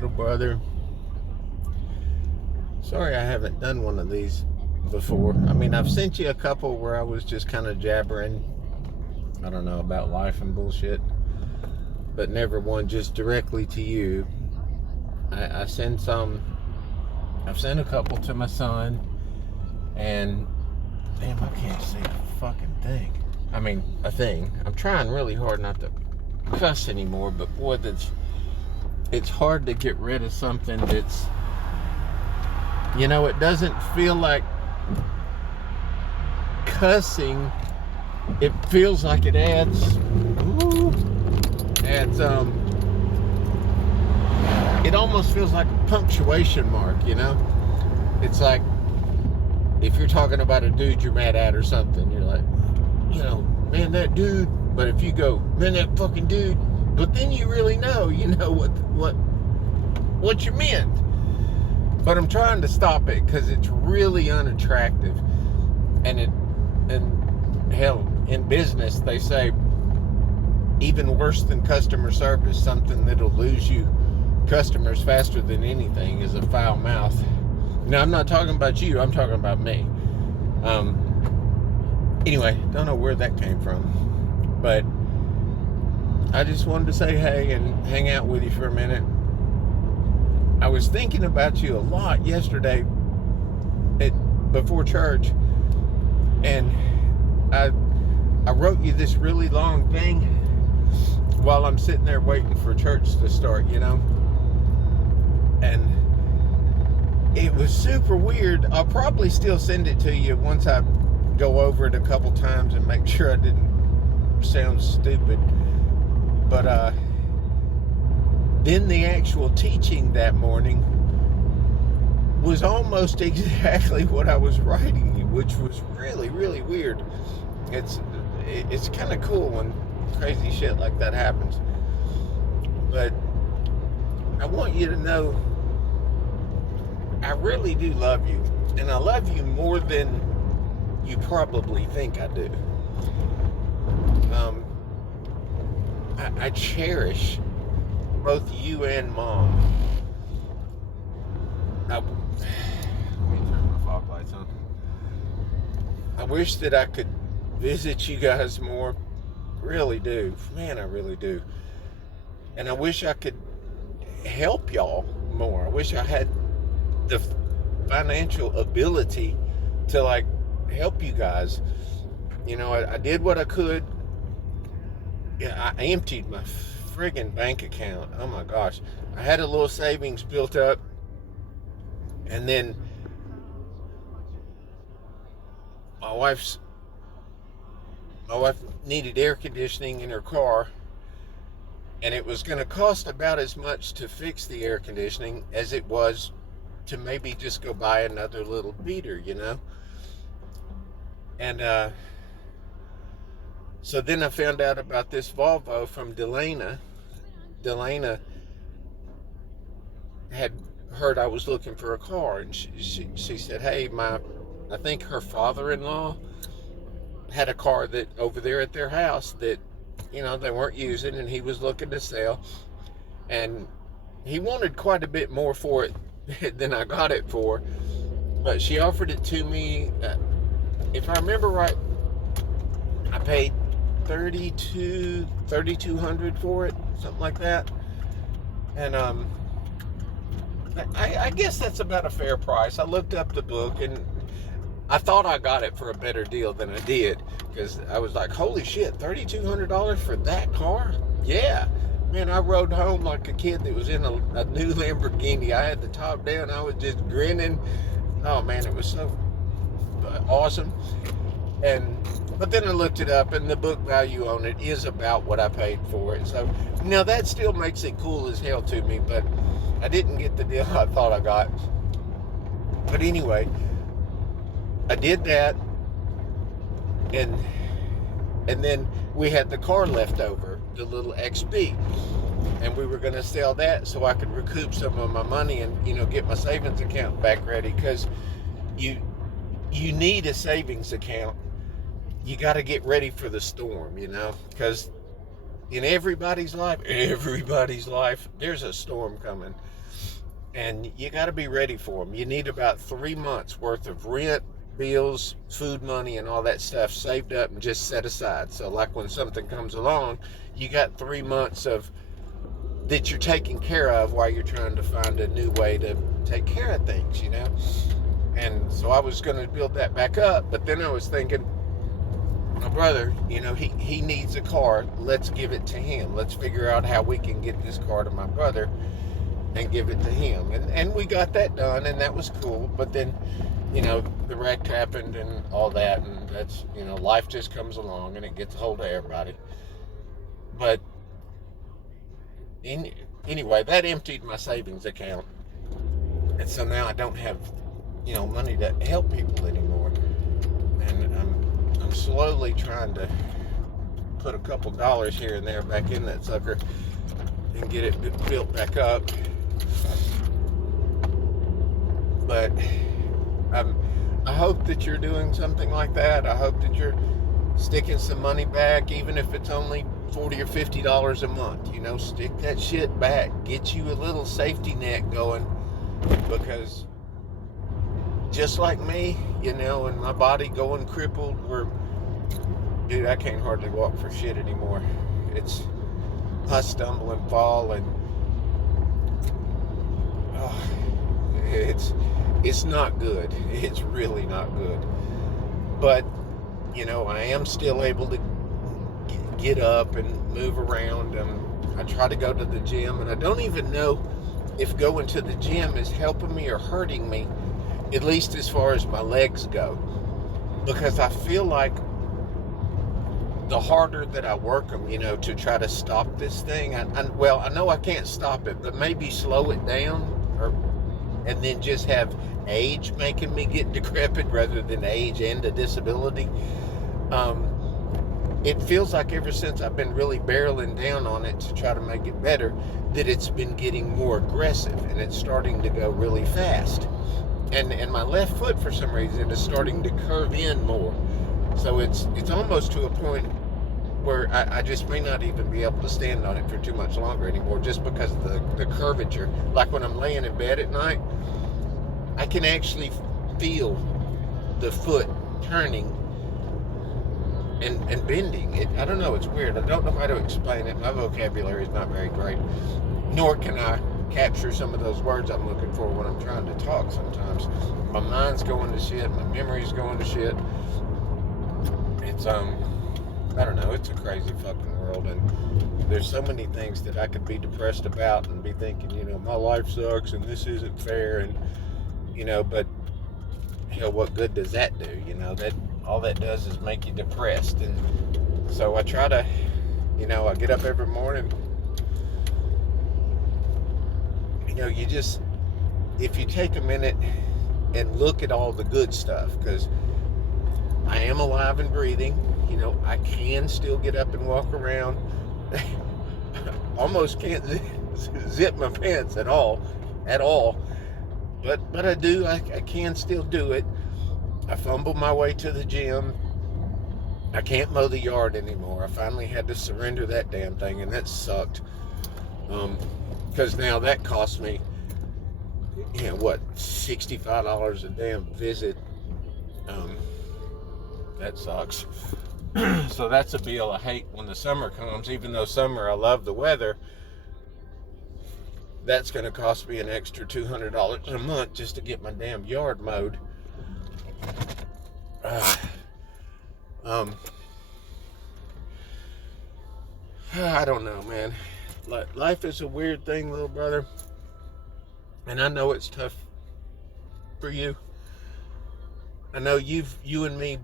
little brother. Sorry I haven't done one of these before. I mean, I've sent you a couple where I was just kind of jabbering, I don't know, about life and bullshit, but never one just directly to you. I send some, I've sent a couple to my son, and damn, I can't see a fucking thing. I mean, a thing. I'm trying really hard not to cuss anymore, but boy, it's hard to get rid of something that's, it doesn't feel like cussing. It feels like it adds it almost feels like a punctuation mark. It's like if you're talking about a dude you're mad at or something, you're like, man, that dude. But if you go, man, that fucking dude, but then you really know what you meant. But I'm trying to stop it because it's really unattractive. And hell, in business, they say even worse than customer service, something that'll lose you customers faster than anything is a foul mouth. Now, I'm not talking about you. I'm talking about me. Anyway, don't know where that came from. But I just wanted to say hey and hang out with you for a minute. I was thinking about you a lot yesterday before church, and I wrote you this really long thing while I'm sitting there waiting for church to start, and it was super weird. I'll probably still send it to you once I go over it a couple times and make sure I didn't sound stupid. But then the actual teaching that morning was almost exactly what I was writing you, which was really, really weird. It's kind of cool when crazy shit like that happens. But I want you to know I really do love you, and I love you more than you probably think I do. I cherish both you and Mom. Let me turn my fog lights on. I wish that I could visit you guys more. Really do. Man, I really do. And I wish I could help y'all more. I wish I had the financial ability to help you guys. I did what I could. Yeah, I emptied my friggin' bank account. Oh my gosh. I had a little savings built up, and then my wife needed air conditioning in her car, and it was going to cost about as much to fix the air conditioning as it was to maybe just go buy another little beater, And so then I found out about this Volvo from Delana. Delana had heard I was looking for a car, and she said, hey, I think her father-in-law had a car that over there at their house that, they weren't using, and he was looking to sell. And he wanted quite a bit more for it than I got it for. But she offered it to me. If I remember right, I paid $3,200 for it, something like that. And I guess that's about a fair price. I looked up the book, and I thought I got it for a better deal than I did, because I was like, holy shit, $3,200 for that car? Yeah. Man, I rode home like a kid that was in a new Lamborghini. I had the top down. I was just grinning. Oh, man, it was so awesome. But then I looked it up, and the book value on it is about what I paid for it. So now that still makes it cool as hell to me, but I didn't get the deal I thought I got. But anyway, I did that, and then we had the car left over, the little XP, and we were going to sell that so I could recoup some of my money and get my savings account back ready, because you need a savings account. You got to get ready for the storm, because in everybody's life, there's a storm coming. and you got to be ready for them. You need about 3 months worth of rent, bills, food money, and all that stuff saved up and just set aside. So like when something comes along, you got 3 months of that you're taking care of while you're trying to find a new way to take care of things, you know. And so I was going to build that back up, but then I was thinking, my brother, you know, he needs a car. Let's give it to him. Let's figure out how we can get this car to my brother and give it to him. And we got that done, and that was cool. But then, you know, the wreck happened and all that, and that's, you know, life just comes along and it gets a hold of everybody. But anyway, that emptied my savings account. And so now I don't have, you know, money to help people anymore. And I'm slowly trying to put a couple dollars here and there back in that sucker and get it built back up. But I hope that you're doing something like that. I hope that you're sticking some money back, even if it's only $40 or $50 a month. You know, stick that shit back. Get you a little safety net going, because just like me, you know, and my body going crippled, dude, I can't hardly walk for shit anymore. I stumble and fall, and it's not good. It's really not good. But, you know, I am still able to get up and move around. I try to go to the gym, and I don't even know if going to the gym is helping me or hurting me, at least as far as my legs go. Because I feel like the harder that I work them, you know, to try to stop this thing, I know I can't stop it, but maybe slow it down, and then just have age making me get decrepit rather than age and a disability. It feels like ever since I've been really barreling down on it to try to make it better, that it's been getting more aggressive, and it's starting to go really fast. And my left foot, for some reason, is starting to curve in more. So it's almost to a point where I just may not even be able to stand on it for too much longer anymore, just because of the curvature. Like when I'm laying in bed at night, I can actually feel the foot turning and bending. I don't know, it's weird. I don't know how to explain it. My vocabulary is not very great, nor can I capture some of those words I'm looking for when I'm trying to talk sometimes. My mind's going to shit, my memory's going to shit. It's I don't know, it's a crazy fucking world, and there's so many things that I could be depressed about and be thinking, you know, my life sucks and this isn't fair, and you know, but hell, what good does that do? You know, that all that does is make you depressed. And so I try to, you know, I get up every morning. You know, if you take a minute and look at all the good stuff, because I am alive and breathing, you know, I can still get up and walk around. Almost can't zip my pants at all. But I do, I can still do it. I fumble my way to the gym. I can't mow the yard anymore. I finally had to surrender that damn thing, and that sucked. Because now that cost me, you know, what, $65 a damn visit. That sucks. So that's a bill I hate when the summer comes. Even though summer, I love the weather, that's going to cost me an extra $200 a month just to get my damn yard mowed. I don't know, man. Life is a weird thing, little brother. And I know it's tough for you. I know you and me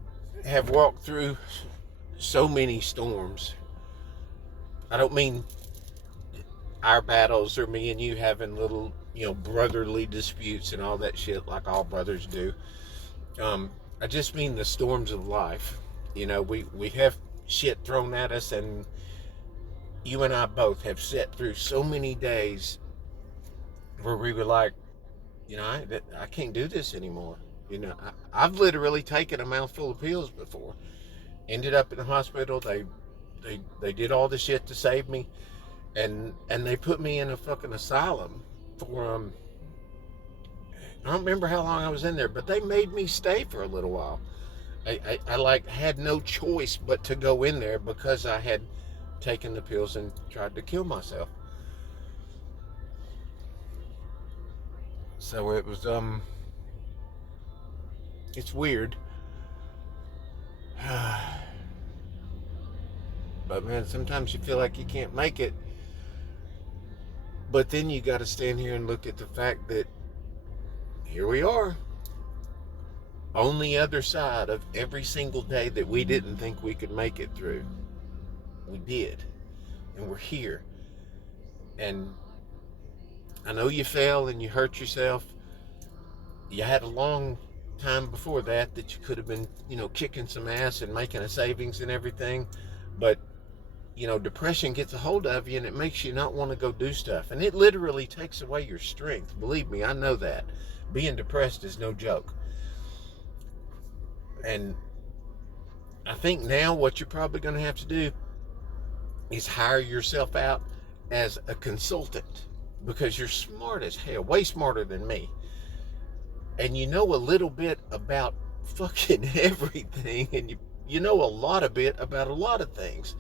have walked through so many storms. I don't mean our battles or me and you having little, you know, brotherly disputes and all that shit like all brothers do. I just mean the storms of life. You know, we have shit thrown at us, and you and I both have sat through so many days where we were like, you know, I can't do this anymore. You know, I've literally taken a mouthful of pills before. Ended up in the hospital. They did all the shit to save me, and they put me in a fucking asylum for I don't remember how long I was in there, but they made me stay for a little while. I like had no choice but to go in there because I had taken the pills and tried to kill myself. So it was it's weird. But man, sometimes you feel like you can't make it. But then you got to stand here and look at the fact that here we are, on the other side of every single day that we didn't think we could make it through. We did. And we're here. And I know you fell and you hurt yourself. You had a long time before that you could have been, kicking some ass and making a savings and everything. But, depression gets a hold of you and it makes you not want to go do stuff. And it literally takes away your strength. Believe me, I know that. Being depressed is no joke. And I think now what you're probably going to have to do is hire yourself out as a consultant, because you're smart as hell, way smarter than me. And you know a little bit about fucking everything, and you know a lot of bit about a lot of things.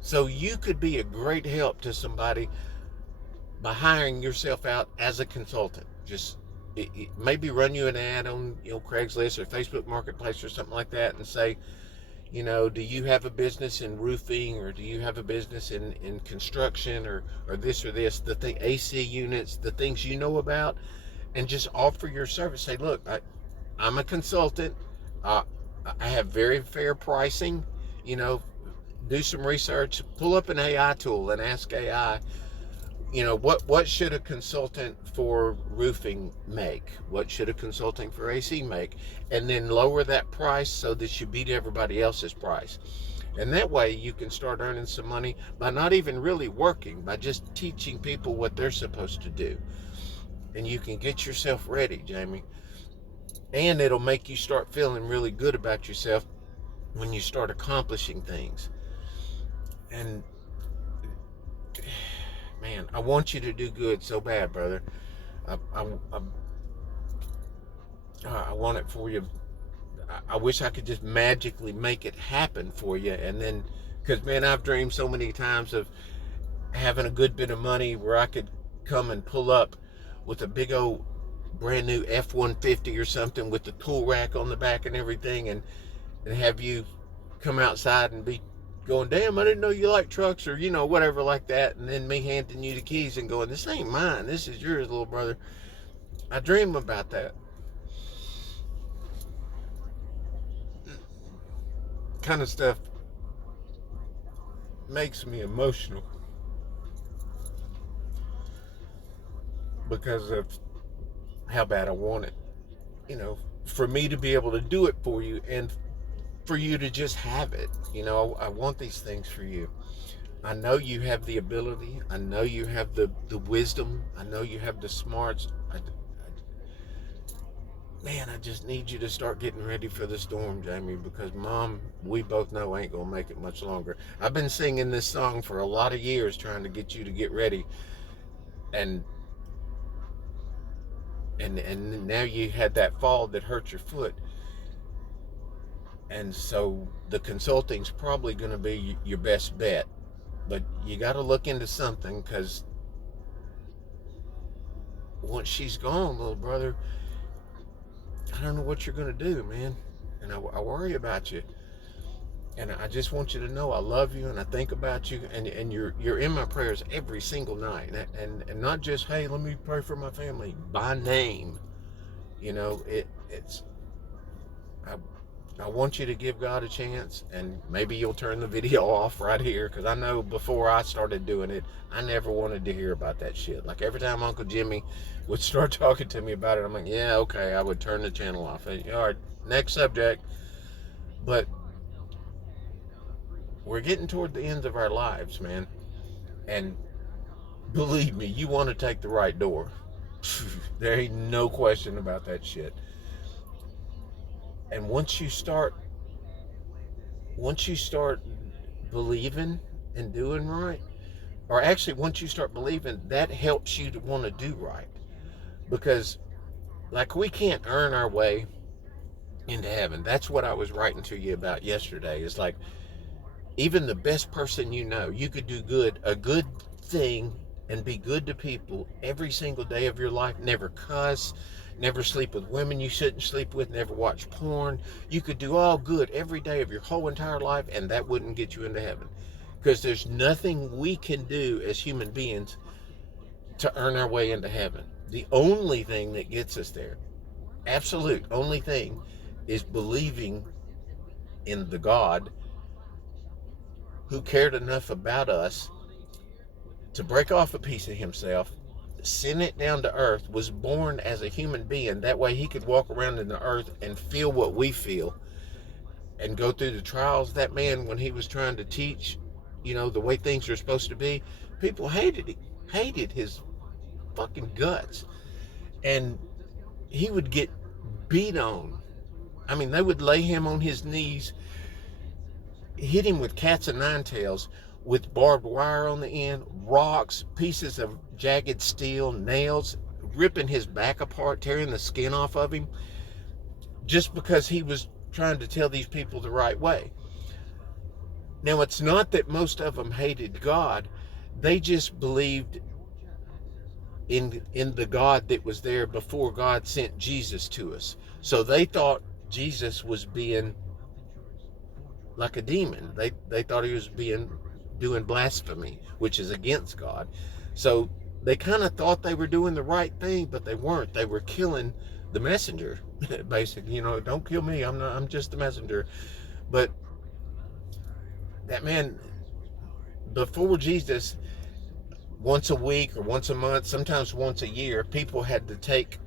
So you could be a great help to somebody by hiring yourself out as a consultant. Just maybe run you an ad on Craigslist or Facebook Marketplace or something like that, and say, do you have a business in roofing, or do you have a business in construction, or this or this, the thing, AC units, the things you know about, and just offer your service. Say, look, I'm a consultant. I have very fair pricing. Do some research, pull up an AI tool and ask AI, what should a consultant for roofing make? What should a consultant for AC make? And then lower that price so that you beat everybody else's price. And that way you can start earning some money by not even really working, by just teaching people what they're supposed to do. And you can get yourself ready, Jamie. And it'll make you start feeling really good about yourself when you start accomplishing things. And man, I want you to do good so bad, brother. I want it for you. I wish I could just magically make it happen for you. And then, because man, I've dreamed so many times of having a good bit of money where I could come and pull up with a big old brand new F-150 or something with the tool rack on the back and everything, and have you come outside and be going, damn, I didn't know you like trucks, or whatever like that, and then me handing you the keys and going, this ain't mine, this is yours, little brother. I dream about that kind of stuff. Makes me emotional because of how bad I want it, for me to be able to do it for you, and for you to just have it. I want these things for you. I know you have the ability. I know you have the wisdom. I know you have the smarts. Man, I just need you to start getting ready for the storm, Jamie, because Mom, we both know, ain't gonna make it much longer. I've been singing this song for a lot of years trying to get you to get ready, and now you had that fall that hurt your foot. And so the consulting's probably going to be your best bet. But you got to look into something, because once she's gone, little brother, I don't know what you're going to do, man. And I worry about you. And I just want you to know I love you and I think about you. And you're in my prayers every single night. And not just, hey, let me pray for my family. By name. I want you to give God a chance, and maybe you'll turn the video off right here, because I know before I started doing it, I never wanted to hear about that shit. Like every time Uncle Jimmy would start talking to me about it, I'm like, yeah, okay, I would turn the channel off. All right, next subject. But we're getting toward the end of our lives, man. And believe me, you want to take the right door. There ain't no question about that shit. And once you start believing and doing right, or actually once you start believing, that helps you to want to do right. Because Like, we can't earn our way into heaven. That's what I was writing to you about yesterday. It's like, even the best person you know, you could do a good thing, and be good to people every single day of your life. Never cuss, never sleep with women you shouldn't sleep with, never watch porn. You could do all good every day of your whole entire life, and that wouldn't get you into heaven. Because there's nothing we can do as human beings to earn our way into heaven. The only thing that gets us there, absolute only thing, is believing in the God who cared enough about us to break off a piece of himself, send it down to earth, was born as a human being. That way he could walk around in the earth and feel what we feel and go through the trials. That man, when he was trying to teach, the way things are supposed to be, people hated him, hated his fucking guts. And he would get beat on. I mean, they would lay him on his knees, hit him with cats and nine tails, with barbed wire on the end, rocks, pieces of jagged steel, nails, ripping his back apart, tearing the skin off of him, just because he was trying to tell these people the right way. Now, it's not that most of them hated God. They just believed in the God that was there before God sent Jesus to us. So they thought Jesus was being like a demon. They thought he was doing blasphemy, which is against God. So they kind of thought they were doing the right thing, but they weren't. They were killing the messenger, basically. Don't kill me. I'm just the messenger. But that man, before Jesus, once a week or once a month, sometimes once a year, people had to take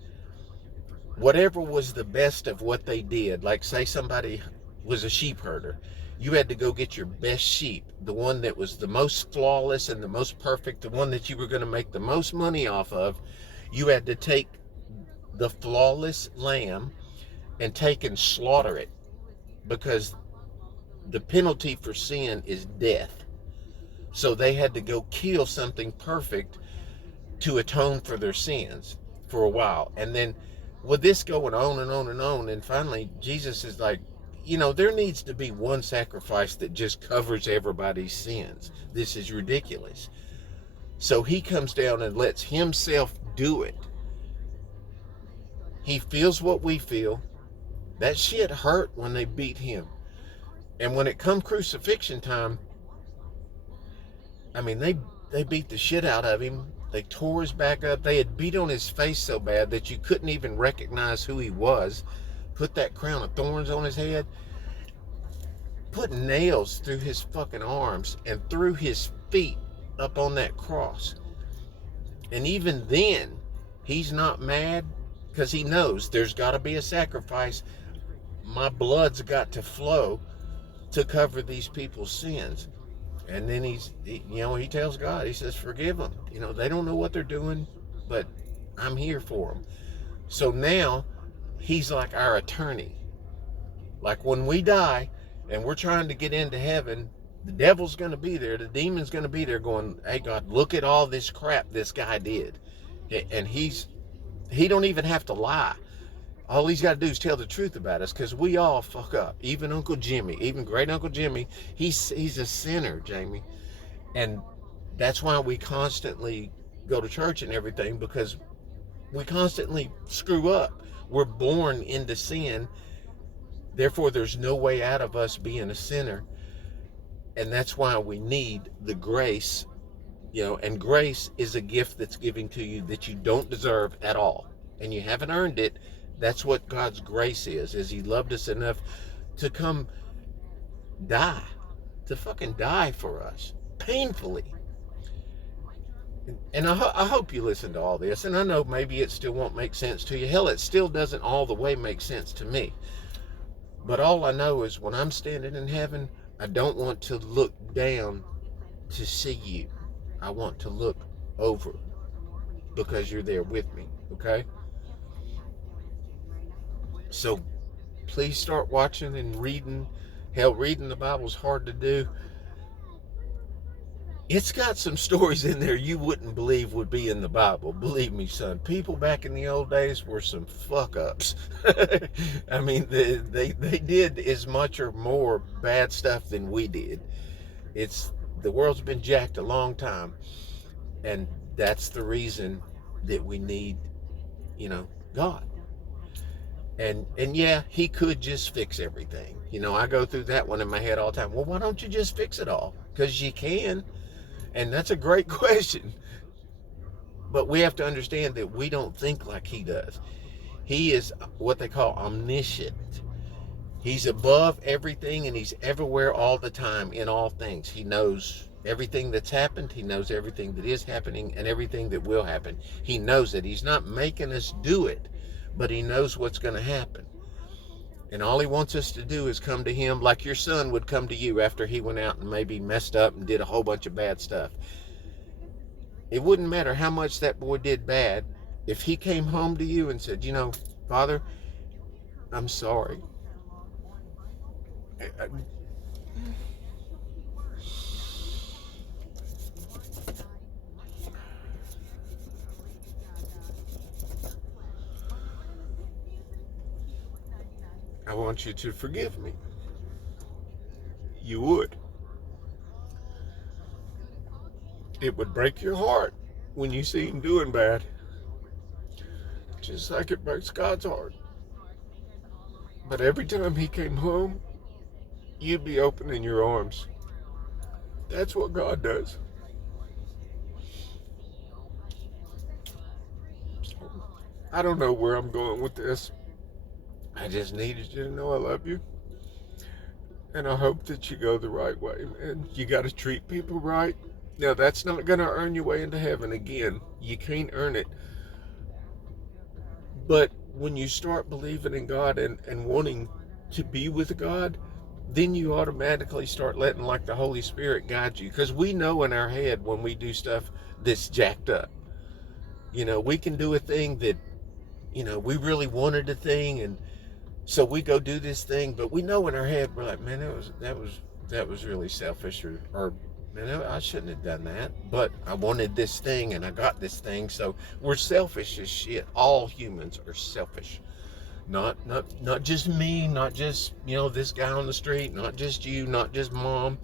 whatever was the best of what they did. Like, say somebody was a sheep herder. You had to go get your best sheep, the one that was the most flawless and the most perfect, the one that you were going to make the most money off of. You had to take the flawless lamb and take and slaughter it, because the penalty for sin is death. So they had to go kill something perfect to atone for their sins for a while. And then with this going on and on and on, and finally Jesus is like, there needs to be one sacrifice that just covers everybody's sins. This is ridiculous. So he comes down and lets himself do it. He feels what we feel. That shit hurt when they beat him. And when it come crucifixion time, I mean, they beat the shit out of him. They tore his back up. They had beat on his face so bad that you couldn't even recognize who he was. Put that crown of thorns on his head. Put nails through his fucking arms and through his feet up on that cross. And even then, he's not mad, because he knows there's got to be a sacrifice. My blood's got to flow to cover these people's sins. And then he tells God, he says, forgive them. They don't know what they're doing, but I'm here for them. So now he's like our attorney. Like, when we die and we're trying to get into heaven, the devil's going to be there. The demon's going to be there going, hey, God, look at all this crap this guy did. And he don't even have to lie. All he's got to do is tell the truth about us, because we all fuck up. Even Uncle Jimmy, even great Uncle Jimmy, he's a sinner, Jamie. And that's why we constantly go to church and everything, because we constantly screw up. We're born into sin. Therefore, there's no way out of us being a sinner. And that's why we need the grace, and grace is a gift that's given to you that you don't deserve at all. And you haven't earned it. That's what God's grace is he loved us enough to come die, to fucking die for us, painfully. And I hope you listen to all this, and I know maybe it still won't make sense to you. Hell, it still doesn't all the way make sense to me. But all I know is when I'm standing in heaven, I don't want to look down to see you. I want to look over, because you're there with me, okay? So please start watching and reading. Hell, reading the Bible's hard to do. It's got some stories in there you wouldn't believe would be in the Bible. Believe me, son. People back in the old days were some fuck ups. I mean, they did as much or more bad stuff than we did. It's the world's been jacked a long time, and that's the reason that we need, God. And yeah, he could just fix everything. I go through that one in my head all the time. Well, why don't you just fix it all? Because you can. And that's a great question. But we have to understand that we don't think like he does. He is what they call omniscient. He's above everything and he's everywhere all the time in all things. He knows everything that's happened. He knows everything that is happening and everything that will happen. He knows it. He's not making us do it, but he knows what's going to happen. And all he wants us to do is come to him like your son would come to you after he went out and maybe messed up and did a whole bunch of bad stuff. It wouldn't matter how much that boy did bad. If he came home to you and said, Father, I'm sorry. I want you to forgive me. You would. It would break your heart when you see him doing bad. Just like it breaks God's heart. But every time he came home, you'd be opening your arms. That's what God does. I don't know where I'm going with this. I just needed you to know I love you. And I hope that you go the right way, man. You got to treat people right. Now, that's not going to earn your way into heaven. Again, you can't earn it. But when you start believing in God and wanting to be with God, then you automatically start letting like the Holy Spirit guide you. Because we know in our head when we do stuff that's jacked up. We can do a thing that, we really wanted a thing, and so we go do this thing, but we know in our head, we're like, man, that was really selfish, or man, I shouldn't have done that, but I wanted this thing and I got this thing. So we're selfish as shit. All humans are selfish. Not just me, not just, this guy on the street, not just you, not just mom.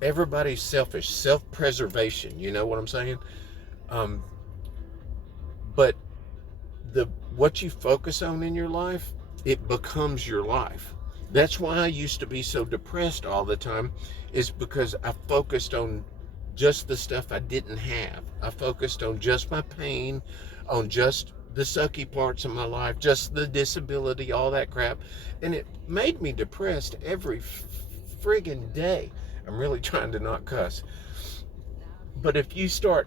Everybody's selfish. Self-preservation, you know what I'm saying? But what you focus on in your life, it becomes your life. That's why I used to be so depressed all the time, is because I focused on just the stuff I didn't have. I focused on just my pain, on just the sucky parts of my life, just the disability, all that crap. And it made me depressed every friggin' day. I'm really trying to not cuss. But if you start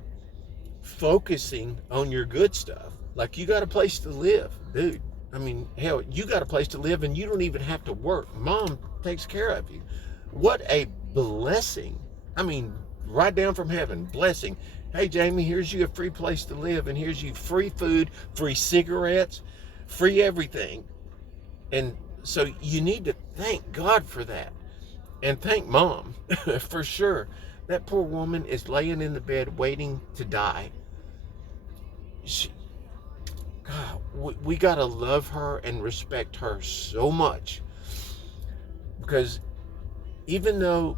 focusing on your good stuff, like you got a place to live, dude. I mean, hell, you got a place to live and you don't even have to work. Mom takes care of you. What a blessing. I mean, right down from heaven, blessing. Hey, Jamie, here's you a free place to live, and here's you free food, free cigarettes, free everything. And so you need to thank God for that. And thank Mom, for sure. That poor woman is laying in the bed waiting to die. God, we got to love her and respect her so much. Because even though,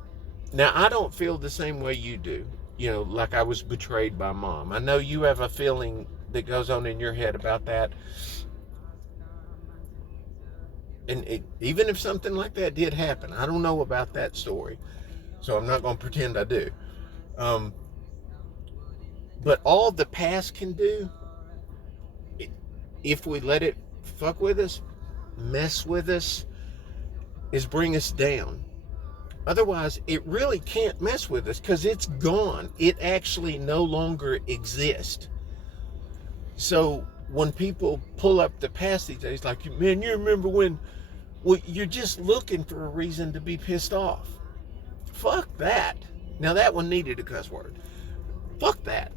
now I don't feel the same way you do, like I was betrayed by Mom. I know you have a feeling that goes on in your head about that. And even if something like that did happen, I don't know about that story, so I'm not going to pretend I do. But all the past can do, if we let it fuck with us, mess with us, is bring us down. Otherwise, it really can't mess with us because it's gone. It actually no longer exists. So when people pull up the past these days, like, man, you remember when? Well, you're just looking for a reason to be pissed off. Fuck that. Now that one needed a cuss word. Fuck that.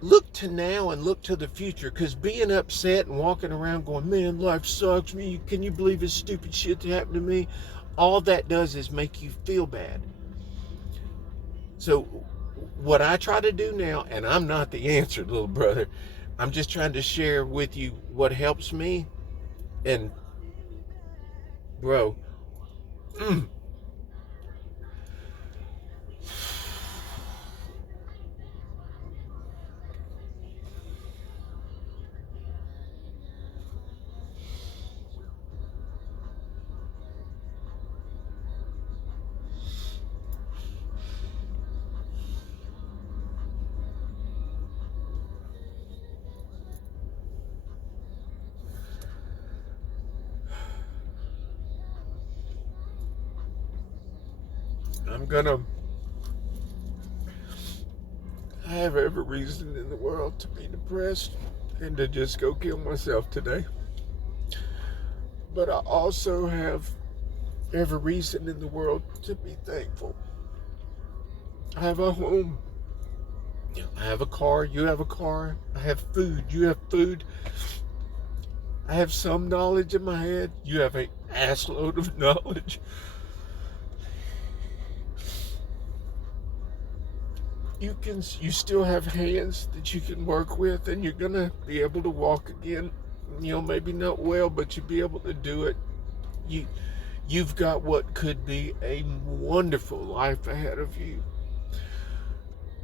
Look to now and look to the future, because being upset and walking around going, man, life sucks. Can you believe this stupid shit that happened to me? All that does is make you feel bad. So what I try to do now, and I'm not the answer, little brother, I'm just trying to share with you what helps me. And bro, mm, I'm gonna I have every reason in the world to be depressed and to just go kill myself today. But I also have every reason in the world to be thankful. I have a home. I have a car. You have a car. I have food. You have food. I have some knowledge in my head. You have an assload of knowledge. You still have hands that you can work with, and you're gonna be able to walk again. Maybe not well, but you'll be able to do it. You've got what could be a wonderful life ahead of you.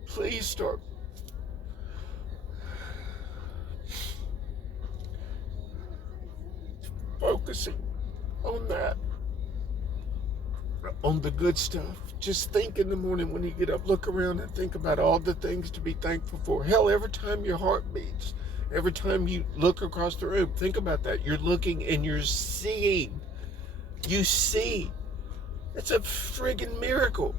Please start focusing on that, on the good stuff. Just think in the morning when you get up, look around and think about all the things to be thankful for. Hell, every time your heart beats, every time you look across the room, think about that. You're looking and you're seeing. You see. It's a friggin' miracle.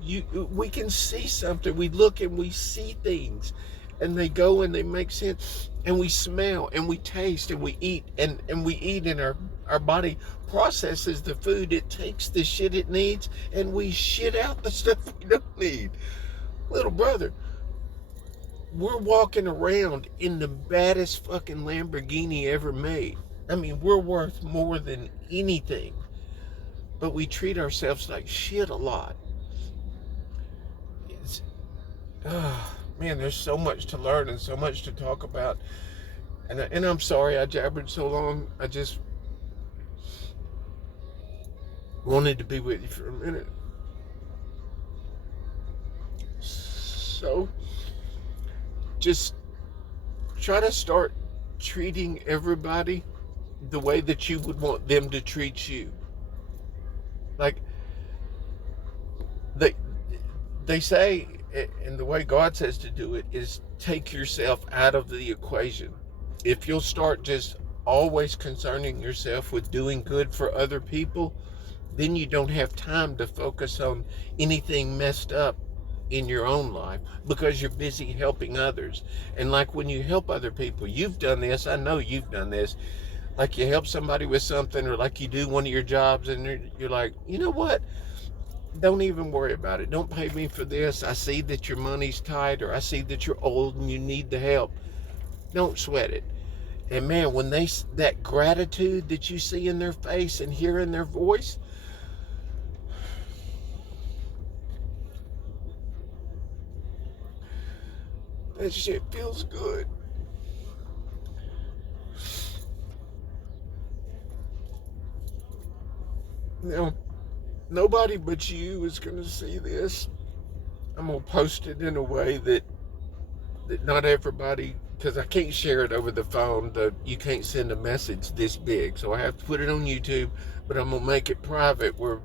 We can see something. We look and we see things, and they go and they make sense. And we smell and we taste and we eat and we eat, and our body processes the food. It takes the shit it needs, and we shit out the stuff we don't need. Little brother, we're walking around in the baddest fucking Lamborghini ever made. I mean, we're worth more than anything. But we treat ourselves like shit a lot. It's, man, there's so much to learn and so much to talk about. And I'm sorry I jabbered so long. I just wanted to be with you for a minute. So, just try to start treating everybody the way that you would want them to treat you. Like, they say, and the way God says to do it is take yourself out of the equation. If you'll start just always concerning yourself with doing good for other people, then you don't have time to focus on anything messed up in your own life because you're busy helping others. And like when you help other people, you've done this, I know you've done this, like you help somebody with something, or like you do one of your jobs and you're like, you know what? Don't even worry about it. Don't pay me for this. I see that your money's tight, or I see that you're old and you need the help. Don't sweat it. And man, when that gratitude that you see in their face and hear in their voice, that shit feels good. Now, nobody but you is going to see this. I'm going to post it in a way that not everybody, because I can't share it over the phone. You can't send a message this big. So I have to put it on YouTube, but I'm going to make it private where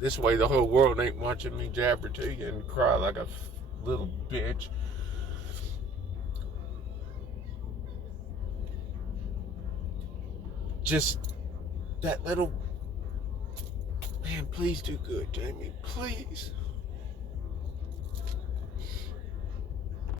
this way the whole world ain't watching me jabber to you and cry like a little bitch. Just that little, man, please do good, Jamie. Please.